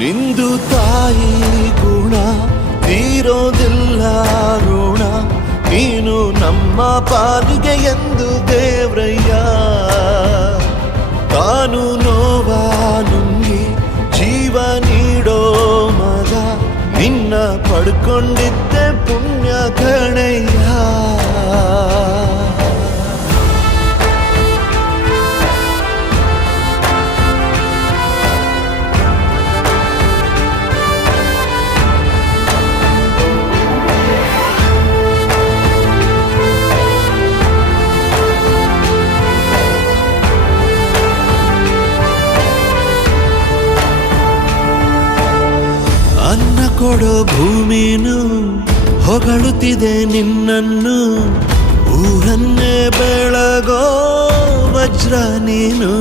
ನಿಂದು ತಾಯಿ ಗುಣ ತೀರೋದಿಲ್ಲ ಋಣ, ನೀನು ನಮ್ಮ ಪಾಲಿಗೆ ಎಂದು ದೇವ್ರಯ್ಯ. ತಾನು ನೋವ ನುಂಗಿ ಜೀವ ನೀಡೋ ಮಗ, ನಿನ್ನ ಪಡ್ಕೊಂಡಿದ್ದೆ ಪುಣ್ಯ ಗಣಯ್ಯ. ಅನ್ನ ಕೊಡೋ ಭೂಮಿನು ಹೊಗಳುತ್ತಿದೆ ನಿನ್ನನ್ನು, ಊರನ್ನೇ ಬೆಳಗೋ ವಜ್ರ ನೀನು.